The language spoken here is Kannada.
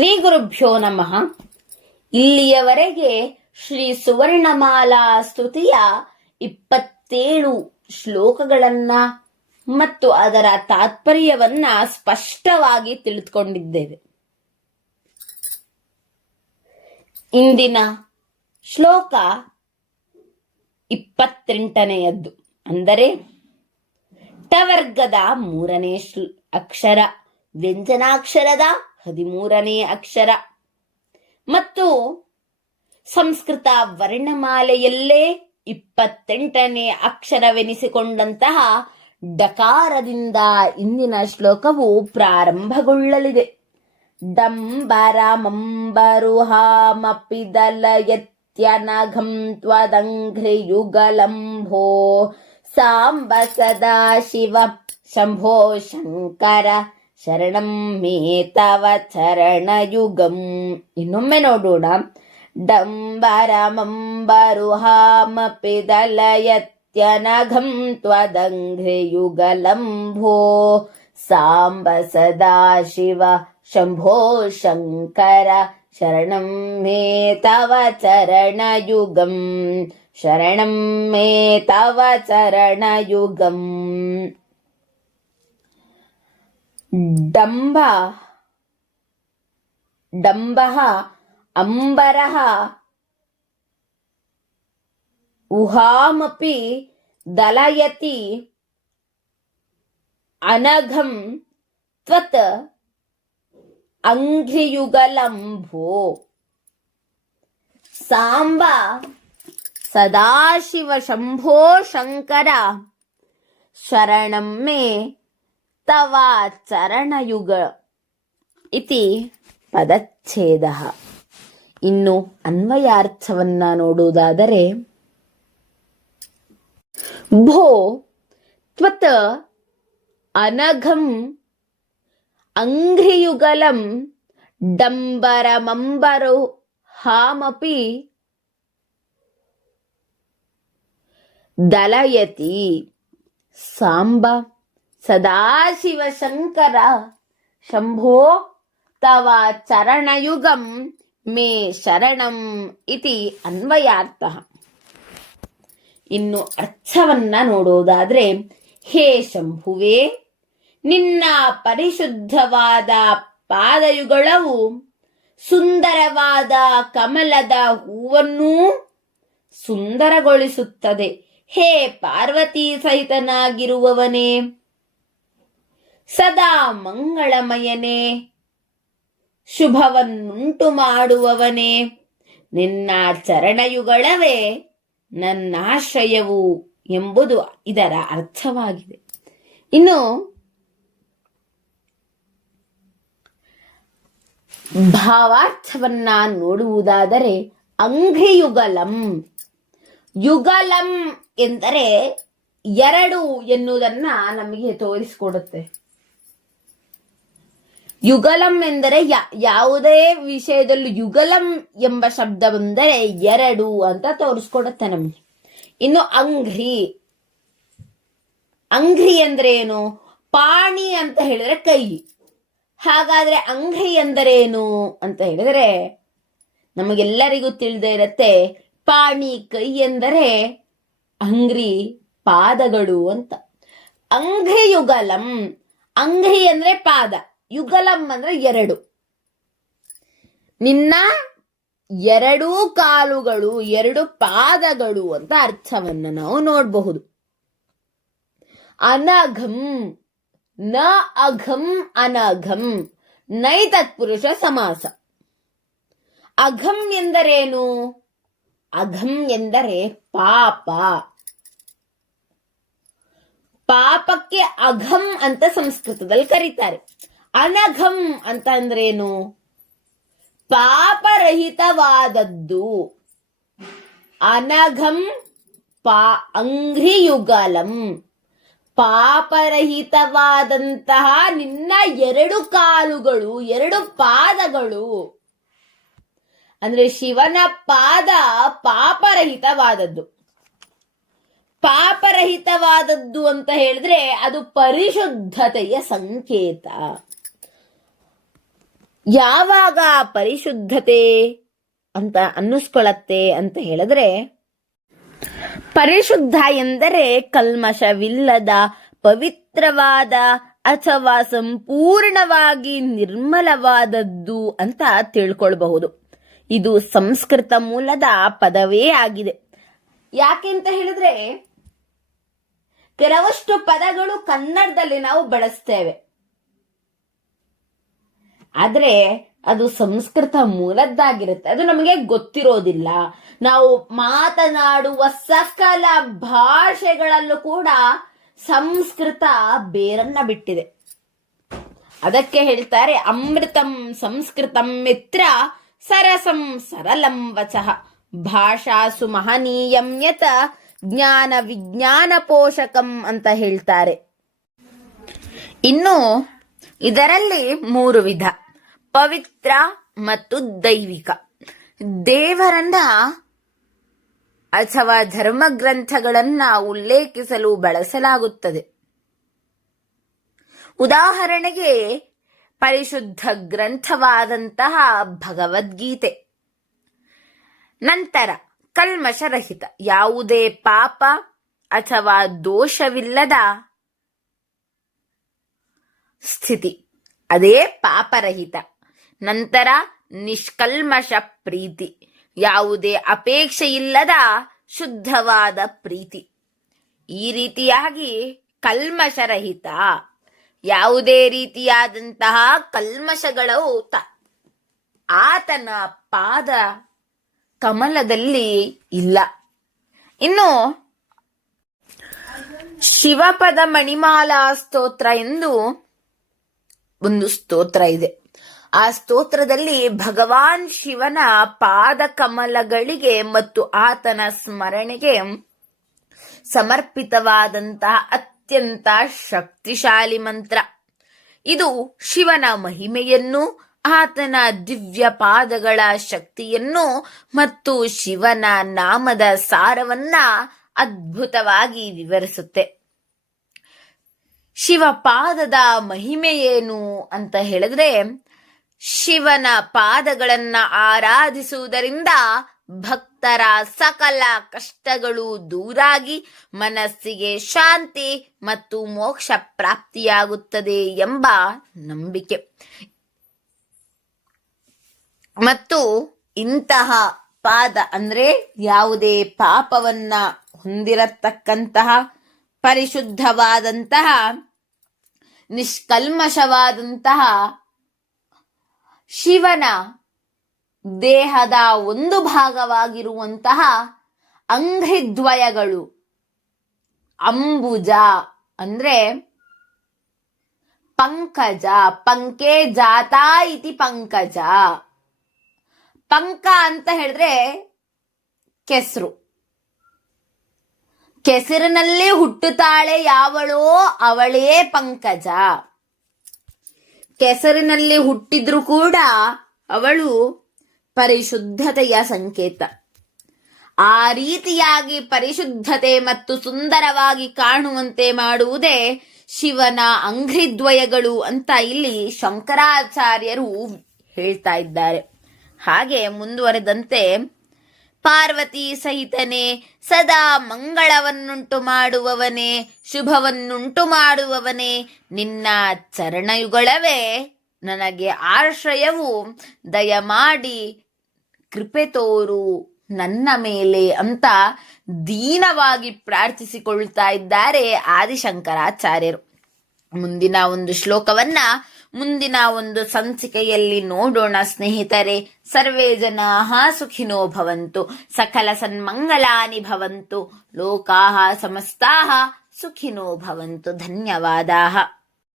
ಶ್ರೀ ಗುರುಭ್ಯೋ ನಮಃ. ಇಲ್ಲಿಯವರೆಗೆ ಶ್ರೀ ಸುವರ್ಣಮಾಲಾ ಸ್ತುತಿಯ 27 ಶ್ಲೋಕಗಳನ್ನ ಮತ್ತು ಅದರ ತಾತ್ಪರ್ಯವನ್ನ ಸ್ಪಷ್ಟವಾಗಿ ತಿಳಿದುಕೊಂಡಿದ್ದೇವೆ. ಇಂದಿನ ಶ್ಲೋಕ 28ನೆಯದ್ದು, ಅಂದರೆ ಟವರ್ಗದ 3ನೇ ಅಕ್ಷರ, ವ್ಯಂಜನಾಕ್ಷರದ 13ನೇ ಅಕ್ಷರ ಮತ್ತು ಸಂಸ್ಕೃತ ವರ್ಣಮಾಲೆಯಲ್ಲೇ 28ನೇ ಅಕ್ಷರವೆನಿಸಿಕೊಂಡಂತಹ ಡಕಾರದಿಂದ ಇಂದಿನ ಶ್ಲೋಕವು ಪ್ರಾರಂಭಗೊಳ್ಳಲಿದೆ. ಡಂಬರಮಂಬರುಹಾಮಪಿ ದಲಯತ್ಯನಘಂ ತ್ವದಂಘ್ರಿಯುಗಲಂಭೋ ಸಾಂಬ ಸದಾ ಶಿವ ಶಂಭೋ ಶಂಕರ ಶರಣಂ ಮೇ ತವ ಚರಣಯುಗಂ. ಇನ್ನೊಮ್ಮೆ ನೋಡೋಣ. ಡಂಬರಮಂಬರುಹಾಮಪಿ ದಲಯತ್ಯನಘಂ ತ್ವದಂಘ್ರಿಯುಗಲಂಭೋ ಸಾಂಬ ಸದಾ ಶಿವ ಶಂಭೋ ಶಂಕರ ಶರಣಂ ಮೇ ತವ ಚರಣಯುಗಂ. ಶರಣಂ ಮೇ ತವ ಚರಣಯುಗಂ. ಡಂಬಃ ಅಂಬರಃ ಉಹಾಮಪಿ ದಲಯತಿ ಅನಘಂ ತ್ವತ್ ಅಂಘ್ರಿಯುಗಲಂಭೋ ಸಾಂಬ ಸದಾಶಿವ ಶಂಭೋ ಶಂಕರ ಶರಣಂ ಮೇ ತವ ಚರಣಯುಗ ಇತಿ ಪದಚ್ಛೇದ. ಇನ್ನು ಅನ್ವಯಾರ್ಥವನ್ನ ನೋಡುವುದಾದರೆ, ಭೋ ತ್ವತ್ ಅನಘಂ ಅಂಘ್ರಿಯುಗಲಂ ಡಂಬರಮಂಬರು ಹಾಮಪಿ ದಲಯತಿ ಸಾಂಬ ಸದಾಶಿವ ಶಂಕರ ಶಂಭೋ ತವ ಚರಣಯುಗಂ ಮೇ ಶರಣಂ ಇತಿ ಅನ್ವಯಾರ್ಥ. ಇನ್ನು ಅರ್ಥವನ್ನ ನೋಡುವುದಾದ್ರೆ, ಹೇ ಶಂಭುವೇ, ನಿನ್ನ ಪರಿಶುದ್ಧವಾದ ಪಾದಯುಗಳವು ಸುಂದರವಾದ ಕಮಲದ ಹೂವನ್ನೂ ಸುಂದರಗೊಳಿಸುತ್ತದೆ. ಹೇ ಪಾರ್ವತಿ ಸಹಿತನಾಗಿರುವವನೇ, ಸದಾ ಮಂಗಳಮಯನೇ, ಶುಭವನ್ನುಂಟು ಮಾಡುವವನೇ, ನಿನ್ನ ಚರಣಯುಗಳವೇ ನನ್ನಾಶ್ರಯವು ಎಂಬುದು ಇದರ ಅರ್ಥವಾಗಿದೆ. ಇನ್ನು ಭಾವಾರ್ಥವನ್ನ ನೋಡುವುದಾದರೆ, ಅಂಘ್ರಿಯುಗಲಂ, ಯುಗಲಂ ಎಂದರೆ 2 ಎನ್ನುವುದನ್ನ ನಮಗೆ ತೋರಿಸಿಕೊಡುತ್ತೆ. ಯುಗಲಂ ಎಂದರೆ ಯಾವುದೇ ವಿಷಯದಲ್ಲೂ ಯುಗಲಂ ಎಂಬ ಶಬ್ದ ಬಂದರೆ 2 ಅಂತ ತೋರಿಸ್ಕೊಡುತ್ತೆ ನಮಗೆ. ಇನ್ನು ಅಂಘ್ರಿ, ಅಂಘ್ರಿ ಅಂದ್ರೆ ಏನು? ಪಾಣಿ ಅಂತ ಹೇಳಿದ್ರೆ ಕೈ. ಹಾಗಾದ್ರೆ ಅಂಘ್ರಿ ಎಂದರೇನು ಅಂತ ಹೇಳಿದ್ರೆ, ನಮಗೆಲ್ಲರಿಗೂ ತಿಳಿದೇ ಇರತ್ತೆ, ಪಾಣಿ ಕೈ ಎಂದರೆ ಅಂಘ್ರಿ ಪಾದಗಳು ಅಂತ. ಅಂಘ್ರಿ ಯುಗಲಂ, ಅಂಘ್ರಿ ಅಂದ್ರೆ ಪಾದ, ಯುಗಲಂ ಅಂದ್ರೆ 2. ನಿನ್ನ 2 ಕಾಲುಗಳು, 2 ಪಾದಗಳು ಅಂತ ಅರ್ಥವನ್ನ ನಾವು ನೋಡಬಹುದು. ಅನಘಂ, ನ ಅಘಂ ಅನಘಂ, ನೈ ತತ್ಪುರುಷ ಸಮಾಸ. ಅಘಂ ಎಂದರೇನು? ಅಘಂ ಎಂದರೆ ಪಾಪ. ಪಾಪಕ್ಕೆ ಅಘಂ ಅಂತ ಸಂಸ್ಕೃತದಲ್ಲಿ ಕರೀತಾರೆ. ಅನಘಂ ಅಂತ ಅಂದ್ರೇನು? ಪಾಪರಹಿತವಾದದ್ದು. ಅನಘಂ ಅಂಘ್ರಿಯುಗಲಂ, ಪಾಪರಹಿತವಾದಂತಹ ನಿನ್ನ 2 ಕಾಲುಗಳು, 2 ಪಾದಗಳು. ಅಂದ್ರೆ ಶಿವನ ಪಾದ ಪಾಪರಹಿತವಾದದ್ದು. ಪಾಪರಹಿತವಾದದ್ದು ಅಂತ ಹೇಳಿದ್ರೆ ಅದು ಪರಿಶುದ್ಧತೆಯ ಸಂಕೇತ. ಯಾವಾಗ ಪರಿಶುದ್ಧತೆ ಅಂತ ಅನ್ನಿಸ್ಕೊಳತ್ತೆ ಅಂತ ಹೇಳಿದ್ರೆ, ಪರಿಶುದ್ಧ ಎಂದರೆ ಕಲ್ಮಶವಿಲ್ಲದ, ಪವಿತ್ರವಾದ ಅಥವಾ ಸಂಪೂರ್ಣವಾಗಿ ನಿರ್ಮಲವಾದದ್ದು ಅಂತ ತಿಳ್ಕೊಳ್ಬಹುದು. ಇದು ಸಂಸ್ಕೃತ ಮೂಲದ ಪದವೇ ಆಗಿದೆ. ಯಾಕೆಂತ ಹೇಳಿದ್ರೆ, ಕೆಲವಷ್ಟು ಪದಗಳು ಕನ್ನಡದಲ್ಲಿ ನಾವು ಬಳಸ್ತೇವೆ, ಆದ್ರೆ ಅದು ಸಂಸ್ಕೃತ ಮೂಲದ್ದಾಗಿರುತ್ತೆ. ಅದು ನಮಗೆ ಗೊತ್ತಿರೋದಿಲ್ಲ. ನಾವು ಮಾತನಾಡುವ ಸಕಲ ಭಾಷೆಗಳಲ್ಲೂ ಕೂಡ ಸಂಸ್ಕೃತ ಬೇರನ್ನ ಬಿಟ್ಟಿದೆ. ಅದಕ್ಕೆ ಹೇಳ್ತಾರೆ, ಅಮೃತಂ ಸಂಸ್ಕೃತಂ ಮಿತ್ರ ಸರಸಂ ಸರಳಂ ವಚಃ ಭಾಷಾಸು ಮಹನೀಯಂ ಯತ ಜ್ಞಾನ ವಿಜ್ಞಾನ ಪೋಷಕಂ ಅಂತ ಹೇಳ್ತಾರೆ. ಇನ್ನು ಇದರಲ್ಲಿ 3 ವಿಧ: ಪವಿತ್ರ ಮತ್ತು ದೈವಿಕ. ದೇವರನ್ನ ಅಥವಾ ಧರ್ಮಗ್ರಂಥಗಳನ್ನ ಉಲ್ಲೇಖಿಸಲು ಬಳಸಲಾಗುತ್ತದೆ. ಉದಾಹರಣೆಗೆ ಪರಿಶುದ್ಧ ಗ್ರಂಥವಾದಂತಹ ಭಗವದ್ಗೀತೆ. ನಂತರ ಕಲ್ಮಶರಹಿತ, ಯಾವುದೇ ಪಾಪ ಅಥವಾ ದೋಷವಿಲ್ಲದ ಸ್ಥಿತಿ, ಅದೇ ಪಾಪರಹಿತ. ನಂತರ ನಿಷ್ಕಲ್ಮಶ ಪ್ರೀತಿ, ಯಾವುದೇ ಅಪೇಕ್ಷೆ ಇಲ್ಲದ ಶುದ್ಧವಾದ ಪ್ರೀತಿ. ಈ ರೀತಿಯಾಗಿ ಕಲ್ಮಶರಹಿತ, ಯಾವುದೇ ರೀತಿಯಾದಂತಹ ಕಲ್ಮಶಗಳು ಆತನ ಪಾದ ಕಮಲದಲ್ಲಿ ಇಲ್ಲ. ಇನ್ನು ಶಿವಪದ ಮಣಿಮಾಲಾ ಸ್ತೋತ್ರ ಎಂದು ಒಂದು ಸ್ತೋತ್ರ ಇದೆ. ಆ ಸ್ತೋತ್ರದಲ್ಲಿ ಭಗವಾನ್ ಶಿವನ ಪಾದ ಕಮಲಗಳಿಗೆ ಮತ್ತು ಆತನ ಸ್ಮರಣೆಗೆ ಸಮರ್ಪಿತವಾದಂತಹ ಅತ್ಯಂತ ಶಕ್ತಿಶಾಲಿ ಮಂತ್ರ. ಇದು ಶಿವನ ಮಹಿಮೆಯನ್ನು, ಆತನ ದಿವ್ಯ ಪಾದಗಳ ಶಕ್ತಿಯನ್ನು ಮತ್ತು ಶಿವನ ನಾಮದ ಸಾರವನ್ನ ಅದ್ಭುತವಾಗಿ ವಿವರಿಸುತ್ತೆ. ಶಿವ ಪಾದದ ಮಹಿಮೆ ಏನು ಅಂತ ಹೇಳಿದ್ರೆ, ಶಿವನ ಪಾದಗಳನ್ನ ಆರಾಧಿಸುವುದರಿಂದ ಭಕ್ತರ ಸಕಲ ಕಷ್ಟಗಳು ದೂರಾಗಿ ಮನಸ್ಸಿಗೆ ಶಾಂತಿ ಮತ್ತು ಮೋಕ್ಷ ಪ್ರಾಪ್ತಿಯಾಗುತ್ತದೆ ಎಂಬ ನಂಬಿಕೆ. ಮತ್ತು ಇಂತಹ ಪಾದ ಅಂದ್ರೆ ಯಾವುದೇ ಪಾಪವನ್ನ ಹೊಂದಿರತಕ್ಕಂತಹ ಪರಿಶುದ್ಧವಾದಂತಹ ನಿಷ್ಕಲ್ಮಶವಾದಂತಹ ಶಿವನ ದೇಹದ ಒಂದು ಭಾಗವಾಗಿರುವಂತಹ ಅಂಘ್ರಿದ್ವಯಗಳು, ಅಂಬುಜ ಅಂದ್ರೆ ಪಂಕಜ, ಪಂಕೆ ಜಾತ ಇತಿ ಪಂಕಜ. ಪಂಕ ಅಂತ ಹೇಳಿದ್ರೆ ಕೆಸರು. ಕೆಸರಿನಲ್ಲಿ ಹುಟ್ಟುತ್ತಾಳೆ ಯಾವಳೋ ಅವಳೇ ಪಂಕಜ. ಕೆಸರಿನಲ್ಲಿ ಹುಟ್ಟಿದ್ರು ಕೂಡ ಅವಳು ಪರಿಶುದ್ಧತೆಯ ಸಂಕೇತ. ಆ ರೀತಿಯಾಗಿ ಪರಿಶುದ್ಧತೆ ಮತ್ತು ಸುಂದರವಾಗಿ ಕಾಣುವಂತೆ ಮಾಡುವುದೇ ಶಿವನ ಅಂಘ್ರಿದ್ವಯಗಳು ಅಂತ ಇಲ್ಲಿ ಶಂಕರಾಚಾರ್ಯರು ಹೇಳ್ತಾ ಇದ್ದಾರೆ. ಹಾಗೆ ಮುಂದುವರೆದಂತೆ, ಪಾರ್ವತಿ ಸಹಿತನೇ ಸದಾ ಮಂಗಳವನ್ನುಂಟು ಮಾಡುವವನೇ, ಶುಭವನ್ನುಂಟು ಮಾಡುವವನೇ, ನಿನ್ನ ಚರಣಯುಗಳವೇ ನನಗೆ ಆಶ್ರಯವು, ದಯಮಾಡಿ ಕೃಪೆ ತೋರು ನನ್ನ ಮೇಲೆ ಅಂತ ದೀನವಾಗಿ ಪ್ರಾರ್ಥಿಸಿಕೊಳ್ತಾ ಇದ್ದಾರೆ ಆದಿಶಂಕರಾಚಾರ್ಯರು. ಮುಂದಿನ ಒಂದು ಶ್ಲೋಕವನ್ನ ಮುಂದಿನ ಒಂದು ಸಂಚಿಕೆಯಲ್ಲಿ ನೋಡೋಣ ಸ್ನೇಹಿತರೆ. ಸರ್ವೇ ಜನಾಃ ಸುಖಿನೋ ಭವಂತು, ಸಕಲ ಸನ್ಮಂಗಲಾನಿ ಭವಂತು, ಲೋಕಾಃ ಸಮಸ್ತಾಃ ಸುಖಿನೋ ಭವಂತು. ಧನ್ಯವಾದಾಃ.